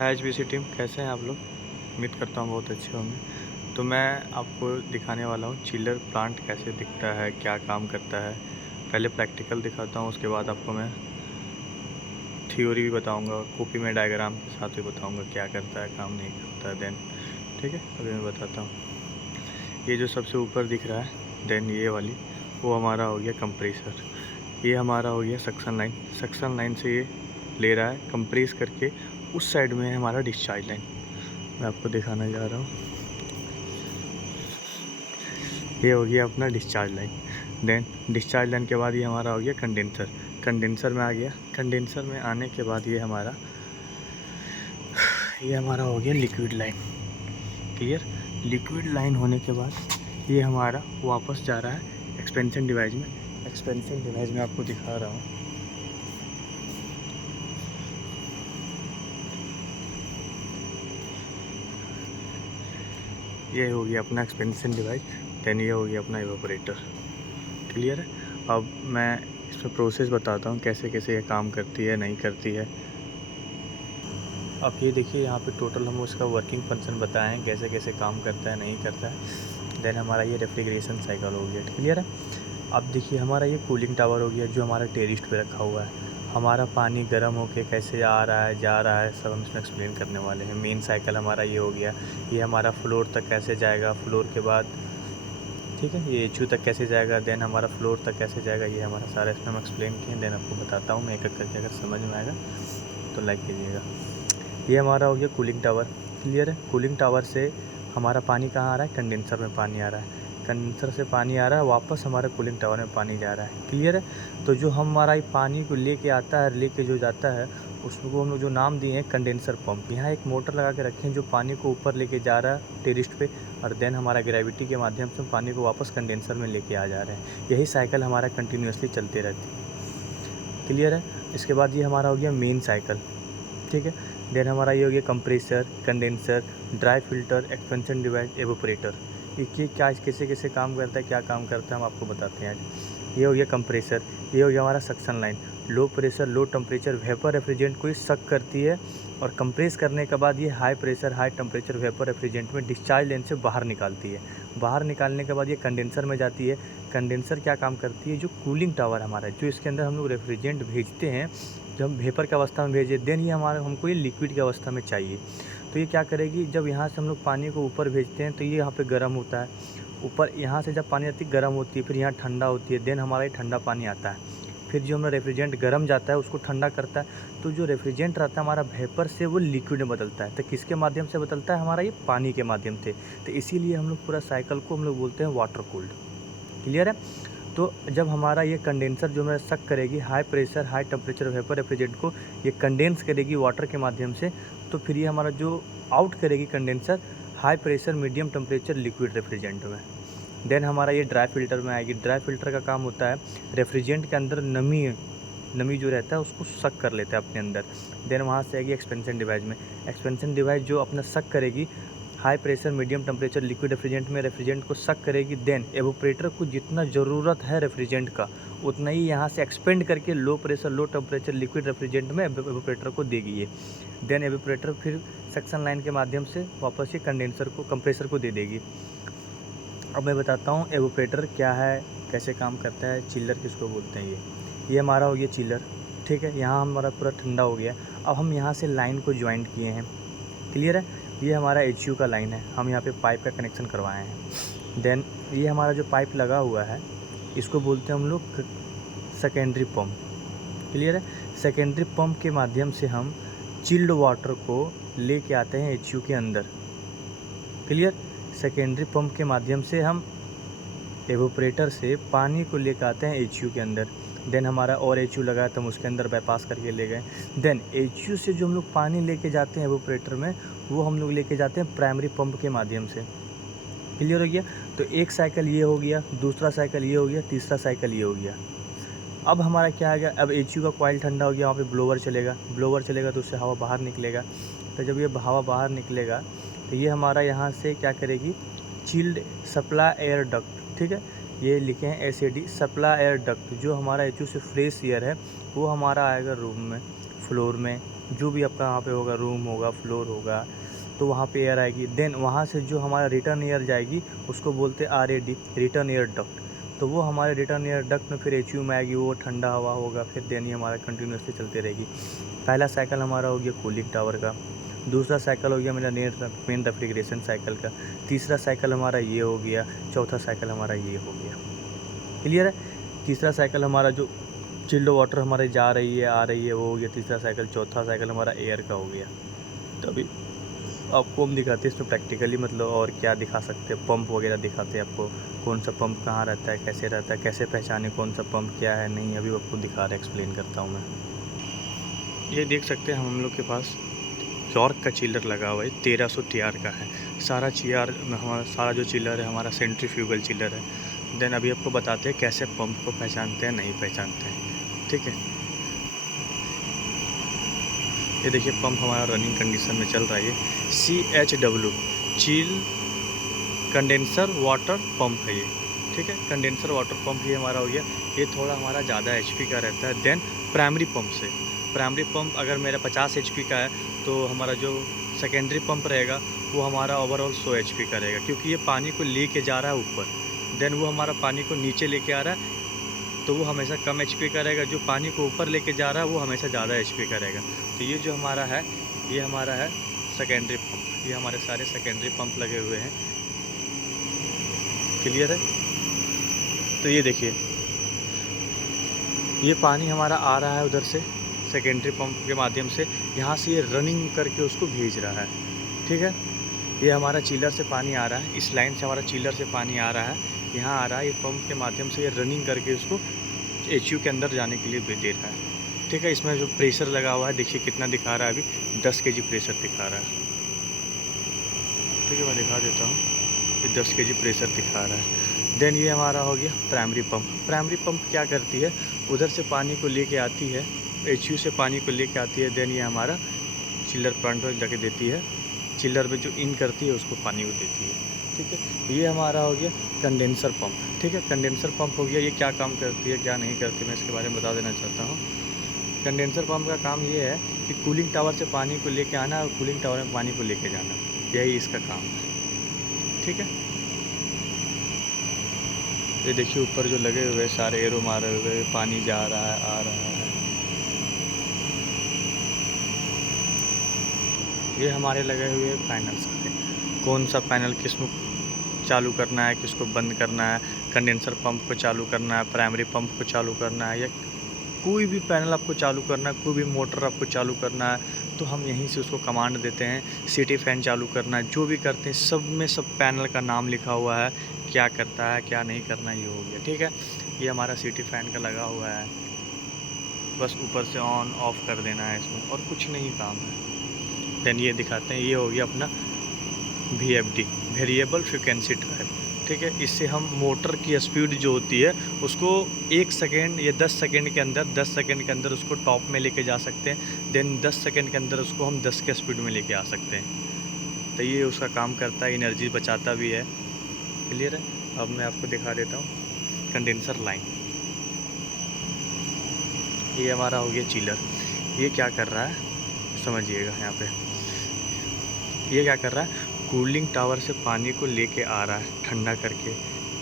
HBC team, कैसे हैं आप लोग? उम्मीद करता हूँ बहुत अच्छे होंगे। तो मैं आपको दिखाने वाला हूँ चिलर प्लांट कैसे दिखता है, क्या काम करता है। पहले प्रैक्टिकल दिखाता हूँ, उसके बाद आपको मैं थ्योरी भी बताऊँगा, कॉपी में डायग्राम के साथ भी बताऊँगा क्या करता है, काम नहीं करता है। देन ठीक है, अभी मैं बताता हूँ। ये जो सबसे ऊपर दिख रहा है, देन ये वाली वो हमारा हो गया कंप्रेसर। ये हमारा हो गया सक्शन लाइन। सक्शन लाइन से ये ले रहा है कंप्रेस करके, उस साइड में है हमारा डिस्चार्ज लाइन। मैं आपको दिखाना जा रहा हूँ। ये हो गया अपना discharge line. Then discharge line के बाद ये हमारा हो गया कंडेंसर। कंडेंसर में आ गया। कंडेंसर में आने के बाद ये हमारा हो गया liquid line. Clear? Liquid line होने के बाद ये हमारा वापस जा रहा है एक्सपेंशन डिवाइस में। एक्सपेंशन डिवाइस में आपको दिखा रहा हूँ। ये हो गया अपना एक्सपेंशन डिवाइस। देन ये हो गया अपना इवेपोरेटर। क्लियर है? अब मैं इसमें प्रोसेस बताता हूँ कैसे कैसे ये काम करती है, नहीं करती है। अब ये देखिए, यहाँ पे टोटल हम उसका वर्किंग फंक्शन बताए हैं, कैसे कैसे काम करता है, नहीं करता है। देन हमारा ये रेफ्रिजरेशन साइकिल हो गया। क्लियर है? अब देखिए, हमारा ये कूलिंग टावर हो गया जो हमारा टेरिस्ट पे रखा हुआ है। हमारा पानी गर्म होके कैसे आ रहा है, जा रहा है, सब हम इसमें एक्सप्लेन करने वाले हैं। मेन साइकिल हमारा ये हो गया। ये हमारा फ्लोर तक कैसे जाएगा, फ्लोर के बाद ठीक है ये एचयू तक कैसे जाएगा, देन हमारा फ्लोर तक कैसे जाएगा, ये हमारा सारा इसमें हम एक्सप्लेन किए। देन आपको बताता हूँ मैं एक एक करके, अगर समझ में आएगा तो लाइक कीजिएगा। ये हमारा हो गया कूलिंग टावर। क्लियर है? कूलिंग टावर से हमारा पानी कहाँ आ रहा है? कंडेंसर में पानी आ रहा है। कंडेंसर से पानी आ रहा है, वापस हमारे कूलिंग टावर में पानी जा रहा है। क्लियर है? तो जो हमारा ये पानी को लेके आता है, लेके जो जाता है, उसको हम लोग जो नाम दिए हैं कंडेंसर पंप। यहाँ एक मोटर लगा के रखे हैं जो पानी को ऊपर लेके जा रहा है टेरिस्ट पे, और देन हमारा ग्रेविटी के माध्यम से पानी को वापस कंडेंसर में लेके आ जा रहे हैं। यही साइकिल हमारा कंटिन्यूसली चलते रहती है। क्लियर है? इसके बाद ये हमारा हो गया मेन साइकिल। ठीक है? देन हमारा ये हो गया compressor, condenser, dry filter, expansion device, evaporator. ये क्या कैसे कैसे काम करता है, क्या काम करता है, हम आपको बताते हैं आज। ये हो गया कंप्रेसर। ये हो गया हमारा suction line. Low pressure low temperature vapour refrigerant को सक करती है, और कंप्रेस करने के बाद ये high pressure high temperature vapour refrigerant में डिस्चार्ज लेन से बाहर निकालती है। बाहर निकालने के बाद ये कंडेंसर में जाती है। कंडेंसर क्या काम करती है? जो कूलिंग टावर हमारा है, जो इसके अंदर हम लोग रेफ्रिजरेंट भेजते हैं, जब हम वेपर की अवस्था में भेजें, देन ये हमको ये लिक्विड की अवस्था में चाहिए। तो ये क्या करेगी? जब यहाँ से हम लोग पानी को ऊपर भेजते हैं तो ये यहाँ पे गर्म होता है। ऊपर यहाँ से जब पानी आती है गर्म होती है, फिर यहाँ ठंडा होती है, देन हमारा ये ठंडा पानी आता है। फिर जो हमारा रेफ्रिजरेंट गर्म जाता है उसको ठंडा करता है। तो जो रेफ्रिजरेंट रहता है हमारा वेपर से वो लिक्विड में बदलता है। तो किसके माध्यम से बदलता है? हमारा ये पानी के माध्यम से। तो इसीलिए हम लोग पूरा साइकिल को हम लोग बोलते हैं वाटर कूल्ड। क्लियर है? तो जब हमारा ये कंडेंसर जो है सक करेगी high pressure high temperature vapour refrigerant को, ये कंडेंस करेगी वाटर के माध्यम से। तो फिर ये हमारा जो आउट करेगी condenser high pressure medium temperature liquid refrigerant में। देन हमारा ये ड्राई फिल्टर में आएगी। ड्राई फिल्टर का काम होता है रेफ्रिजरेंट के अंदर नमी जो रहता है उसको सक कर लेता है अपने अंदर। देन वहाँ से आएगी एक्सपेंशन डिवाइस में। एक्सपेंशन डिवाइस जो अपना सक करेगी high pressure medium temperature liquid refrigerant में, रेफ्रिजरेंट को सक करेगी। देन एवोपरेटर को जितना ज़रूरत है रेफ्रिजरेंट का उतना ही यहाँ से एक्सपेंड करके low pressure low temperature liquid refrigerant में एवोपरेटर को देगी ये। देन एवोपरेटर फिर सक्शन लाइन के माध्यम से वापस ये कंडेंसर को कंप्रेसर को दे देगी। अब मैं बताता हूँ एवोपरेटर क्या है, कैसे काम करता है, चिल्लर किसको बोलते हैं। ये हमारा हो गया चिल्लर। ठीक है? यहाँ हमारा पूरा ठंडा हो गया। अब हम यहाँ से लाइन को ज्वाइंट किए हैं। क्लियर है? ये हमारा एचयू का लाइन है, हम यहाँ पे पाइप का कनेक्शन करवाए हैं। देन ये हमारा जो पाइप लगा हुआ है इसको बोलते हैं हम लोग सेकेंडरी पंप। क्लियर है? सेकेंडरी पंप के माध्यम से हम चिल्ड वाटर को लेके आते हैं एचयू के अंदर। क्लियर? सेकेंडरी पंप के माध्यम से हम एवोपरेटर से पानी को लेकर आते हैं एचयू के अंदर। देन हमारा और एचयू लगा तो हम उसके अंदर बाईपास करके ले गए। देन एचयू से जो हम लोग पानी लेके जाते हैं एवोपरेटर में, वो हम लोग लेके जाते हैं प्राइमरी पंप के माध्यम से। क्लियर हो गया? तो एक साइकिल ये हो गया, दूसरा साइकिल ये हो गया, तीसरा साइकिल ये हो गया। अब हमारा क्या आ गया? अब एचयू का कॉइल ठंडा हो गया, वहाँ पे ब्लोवर चलेगा। ब्लोवर चलेगा तो उससे हवा बाहर निकलेगा। तो जब ये हवा बाहर निकलेगा तो ये हमारा यहाँ से क्या करेगी? Chilled supply air duct. ठीक है? ये लिखे हैं एसएडी सप्लाई एयर डक्ट। जो हमारा एचयू से फ्रेश एयर है वो हमारा आएगा रूम में, फ्लोर में, जो भी आपका वहाँ पे होगा, रूम होगा, फ्लोर होगा, तो वहाँ पे एयर आएगी। देन वहाँ से जो हमारा रिटर्न एयर जाएगी उसको बोलते हैं RAD, रिटर्न एयर डक्ट। तो वो हमारे रिटर्न एयर डक्ट में फिर HU में आएगी, वो ठंडा हवा होगा, फिर देन ये हमारा कंटिन्यूसली चलती रहेगी। पहला साइकिल हमारा हो गया कूलिंग टावर का, दूसरा साइकिल हो गया मेरा मेन रेफ्रिजरेशन साइकिल का, तीसरा साइकिल हमारा ये हो गया, चौथा साइकिल हमारा ये हो गया। क्लियर है? तीसरा साइकिल हमारा जो चिल्ड वाटर हमारे जा रही है, आ रही है, वो हो गया तीसरा साइकिल। चौथा साइकिल हमारा एयर का हो गया। तो अभी आपको हम दिखाते हैं इसमें प्रैक्टिकली, मतलब और क्या दिखा सकते हैं, पंप वगैरह दिखाते हैं आपको, कौन सा पंप कहाँ रहता है, कैसे रहता है, कैसे पहचाने कौन सा पंप क्या है नहीं, अभी आपको दिखा रहा है, एक्सप्लेन करता हूँ मैं। ये देख सकते हैं हम लोग के पास यॉर्क का चिलर लगा हुआ है, 1300 TR का है। सारा चिलर हमारा, सारा जो चिलर है हमारा सेंट्रीफ्यूगल चिलर है। देन अभी आपको बताते हैं कैसे पंप को पहचानते हैं, नहीं पहचानते हैं, ठीक है। ये देखिए पंप हमारा रनिंग कंडीशन में चल रहा है। ये CHW chill condenser water pump है ये, ठीक है। कंडेंसर वाटर पंप ये हमारा हो गया। ये थोड़ा हमारा ज़्यादा HP का रहता है। देन प्राइमरी पंप से, प्राइमरी पंप अगर मेरा 50 HP का है तो हमारा जो सेकेंडरी पंप रहेगा वो हमारा ओवरऑल 100 HP का रहेगा, क्योंकि ये पानी को लेके जा रहा है ऊपर। देन वो हमारा पानी को नीचे लेके आ रहा है, तो वो हमेशा कम HP का रहेगा। जो पानी को ऊपर लेके जा रहा है वो हमेशा ज़्यादा HP का रहेगा। तो ये जो हमारा है, ये हमारा है सेकेंडरी पंप। ये हमारे सारे सेकेंडरी पंप लगे हुए हैं। क्लियर है? तो ये देखिए, ये पानी हमारा आ रहा है उधर से सेकेंडरी पंप के माध्यम से, यहाँ से ये रनिंग करके उसको भेज रहा है, ठीक है। ये हमारा चिलर से पानी आ रहा है, इस लाइन से हमारा चिलर से पानी आ रहा है, यहाँ आ रहा है। ये पंप के माध्यम से ये रनिंग करके उसको HU के अंदर जाने के लिए दे रहा है, ठीक है। इसमें जो प्रेशर लगा हुआ है देखिए कितना दिखा रहा है, अभी 10 kg प्रेशर दिखा रहा है, ठीक है। मैं दिखा देता हूँ, ये 10 kg प्रेशर दिखा रहा है। देन ये हमारा हो गया प्राइमरी पंप। प्राइमरी पंप क्या करती है, उधर से पानी को लेके आती है, HU से पानी को लेके आती है। देन ये हमारा चिल्लर प्लांट में जाके देती है, चिल्लर में जो इन करती है उसको पानी को देती है, ठीक है। ये हमारा हो गया कंडेंसर पंप, ठीक है। कंडेंसर पंप हो गया। ये क्या काम करती है क्या नहीं करती मैं इसके बारे में बता देना चाहता हूँ। कंडेंसर पंप का काम ये है कि कूलिंग टावर से पानी को लेके आना और कूलिंग टावर में पानी को लेके जाना, यही इसका काम है, ठीक है। ये देखिए ऊपर जो लगे हुए सारे एरो मारे हुए, पानी जा रहा है, आ रहा है। ये हमारे लगे हुए पैनल सारे, कौन सा पैनल किसमें चालू करना है, किसको बंद करना है, कंडेंसर पंप को चालू करना है, प्राइमरी पंप को चालू करना है, या कोई भी पैनल आपको चालू करना है, कोई भी मोटर आपको चालू करना है, तो हम यहीं से उसको कमांड देते हैं। सिटी फैन चालू करना है, जो भी करते हैं सब में सब पैनल का नाम लिखा हुआ है, क्या करता है क्या नहीं करना, ये हो गया, ठीक है। ये हमारा सिटी फैन का लगा हुआ है, बस ऊपर से ऑन ऑफ कर देना है इसमें, और कुछ नहीं काम है। देन ये दिखाते हैं, ये हो गया अपना VFD, वेरिएबल फ्रिक्वेंसी ड्राइव, ठीक है। इससे हम मोटर की स्पीड जो होती है उसको 1 सेकेंड या 10 सेकेंड के अंदर, 10 सेकेंड के अंदर उसको टॉप में लेके जा सकते हैं। देन 10 सेकेंड के अंदर उसको हम 10 के स्पीड में लेके आ सकते हैं। तो ये उसका काम करता है, एनर्जी बचाता भी है। क्लियर है? अब मैं आपको दिखा देता हूँ कंडेंसर लाइन। ये हमारा हो गया चिलर। ये क्या कर रहा है समझिएगा, यहाँ पे ये क्या कर रहा है, कूलिंग टावर से पानी को लेके आ रहा है ठंडा करके,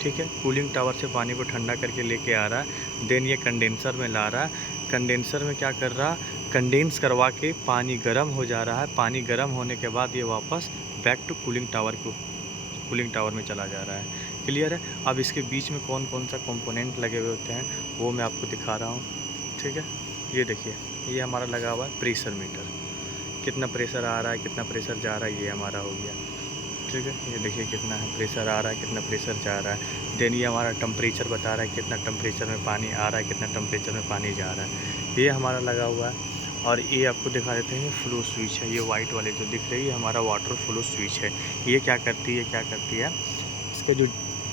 ठीक है। कूलिंग टावर से पानी को ठंडा करके लेके आ रहा है। देन ये कंडेंसर में ला रहा है। कंडेंसर में क्या कर रहा है, कंडेंस करवा के पानी गर्म हो जा रहा है। पानी गर्म होने के बाद ये वापस बैक टू कूलिंग टावर में चला जा रहा है। क्लियर है? अब इसके बीच में कौन कौन सा कंपोनेंट लगे हुए होते हैं वो मैं आपको दिखा रहा हूँ, ठीक है। ये देखिए, ये हमारा लगा हुआ है प्रेशर मीटर, कितना प्रेशर आ रहा है कितना प्रेशर जा रहा है, ये हमारा हो गया, ठीक है। ये देखिए कितना है प्रेशर आ रहा है, कितना प्रेशर जा रहा है। देन ये हमारा टेम्परेचर बता रहा है, कितना टेम्परेचर में पानी आ रहा है, कितना टेम्परेचर में पानी जा रहा है, ये हमारा लगा हुआ है। और ये आपको दिखा देते हैं फ्लो स्विच है, ये वाइट वाले जो दिख रही है हमारा वाटर फ्लो स्विच है। ये क्या करती है, इसका जो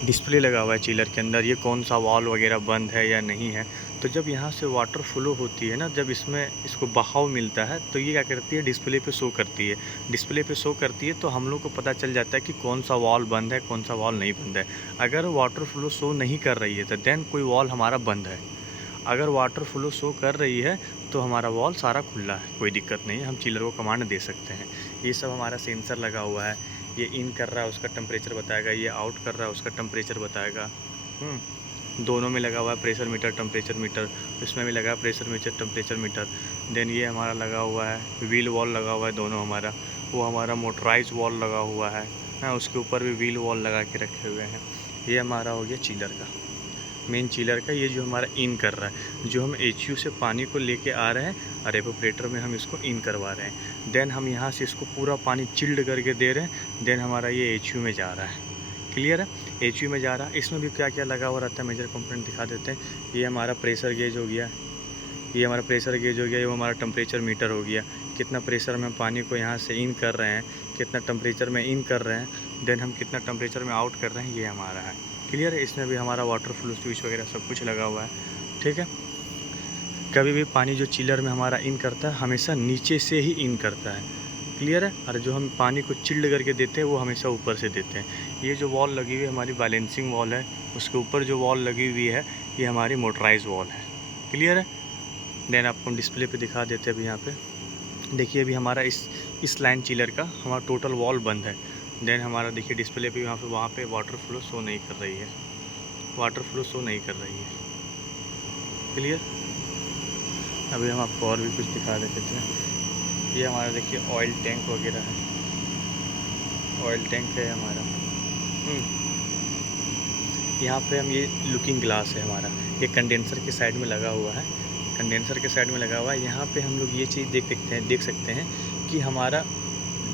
डिस्प्ले लगा हुआ है चिलर के अंदर, ये कौन सा वॉल्व वगैरह बंद है या नहीं है। तो जब यहाँ से वाटर फ्लो होती है ना, जब इसको बहाव मिलता है तो ये क्या करती है, डिस्प्ले पे शो करती है। डिस्प्ले पे शो करती है तो हम लोग को पता चल जाता है कि कौन सा वॉल्व बंद है, कौन सा वॉल्व नहीं बंद है। अगर वाटर फ्लो शो नहीं कर रही है तो देन कोई वॉल्व हमारा बंद है। अगर वाटर फ्लो शो कर रही है तो हमारा वॉल सारा खुला है, कोई दिक्कत नहीं है, हम चिलर को कमांड दे सकते हैं। ये सब हमारा सेंसर लगा हुआ है, ये इन कर रहा है उसका टेम्परेचर बताएगा, ये आउट कर रहा है उसका टेम्परेचर बताएगा। दोनों में लगा हुआ है प्रेशर मीटर, टेम्परेचर मीटर, इसमें भी लगा है pressure meter, temperature meter. Then ये हमारा लगा हुआ है व्हील वॉल लगा हुआ है दोनों हमारा, वो हमारा मोटराइज वॉल लगा हुआ है, उसके ऊपर भी व्हील वॉल लगा के रखे हुए हैं। ये हमारा हो गया चिलर का, मेन चिलर का। ये जो हमारा इन कर रहा है, जो हम एचयू से पानी को लेके आ रहे हैं और एवापोरेटर में हम इसको इन करवा रहे हैं। देन हम यहाँ से इसको पूरा पानी चिल्ड करके दे रहे हैं। देन हमारा ये एचयू में जा रहा है, क्लियर है, एचयू में जा रहा है। इसमें भी क्या क्या लगा हुआ रहता है मेजर कंपोनेंट दिखा देते हैं। ये हमारा प्रेशर गेज हो गया, ये हमारा प्रेशर गेज हो गया, ये हमारा टेम्परेचर मीटर हो गया, कितना प्रेशर में पानी को यहाँ से इन कर रहे हैं, कितना टेम्परेचर में इन कर रहे हैं, देन हम कितना टेम्परेचर में आउट कर रहे हैं, ये हमारा है, क्लियर है। इसमें भी हमारा वाटर फ्लो स्विच वगैरह सब कुछ लगा हुआ है, ठीक है। कभी भी पानी जो चिलर में हमारा इन करता है हमेशा नीचे से ही इन करता है, क्लियर है। और जो हम पानी को चिल्ड करके देते हैं वो हमेशा ऊपर से देते हैं। ये जो वॉल लगी हुई है हमारी बैलेंसिंग वॉल है, उसके ऊपर जो वॉल लगी हुई है ये हमारी मोटराइज वॉल है, क्लियर है। देन आपको हम डिस्प्ले पे दिखा देते हैं। अभी यहाँ पे देखिए, अभी हमारा इस लाइन चिलर का हमारा टोटल वॉल बंद है। देन हमारा देखिए डिस्प्ले पे वहाँ पे वाटर फ्लो शो नहीं कर रही है, वाटर फ्लो शो नहीं कर रही है, क्लियर। अभी हम आपको और भी कुछ दिखा देते थे। ये हमारा देखिए ऑयल टैंक वगैरह है, ऑयल टैंक है हमारा। यहाँ पे हम ये लुकिंग ग्लास है हमारा, ये कंडेंसर के साइड में लगा हुआ है, कंडेंसर के साइड में लगा हुआ है। यहाँ पे हम लोग ये चीज़ देख सकते हैं कि हमारा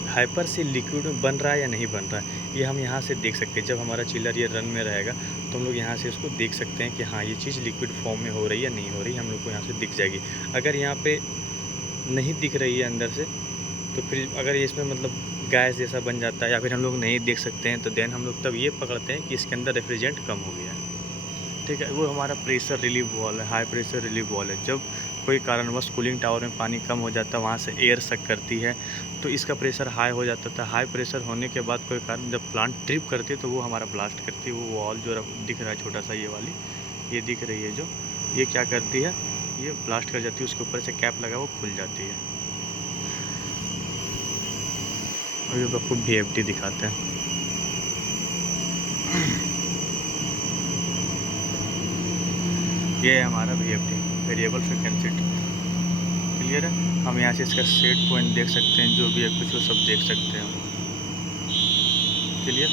हाइपर से लिक्विड बन रहा है या नहीं बन रहा है। ये हम यहाँ से देख सकते हैं। जब हमारा चिलर ये रन में रहेगा तो हम लोग यहाँ से इसको देख सकते हैं कि हाँ ये चीज़ लिक्विड फॉर्म में हो रही है या नहीं हो रही, हम लोग को यहाँ से दिख जाएगी। अगर यहाँ पे नहीं दिख रही है अंदर से तो फिर अगर ये इसमें मतलब गैस जैसा बन जाता है या फिर हम लोग नहीं देख सकते हैं तो देन हम लोग तब ये पकड़ते हैं कि इसके अंदर रेफ्रिजरेंट कम हो गया है, ठीक है। वो हमारा प्रेशर रिलीव वॉल है, हाई प्रेशर रिलीव वॉल है। जब कोई कारणवश कूलिंग टावर में पानी कम हो जाता है, वहाँ से एयर सक करती है तो इसका प्रेशर हाई हो जाता था। हाई प्रेशर होने के बाद कोई कारण जब प्लांट ट्रिप करती है तो वो हमारा ब्लास्ट करती है। वो वॉल जो दिख रहा है छोटा सा, ये वाली ये दिख रही है जो, ये क्या करती है, ये ब्लास्ट कर जाती है, उसके ऊपर से कैप लगा वो खुल जाती है। और ये आपको VFD दिखाते हैं। ये है हमारा VFD, वेरिएबल फ्रिक्वेंसी, क्लियर है। हम यहाँ से इसका सेट पॉइंट देख सकते हैं, जो भी है कुछ वो सब देख सकते हैं, क्लियर।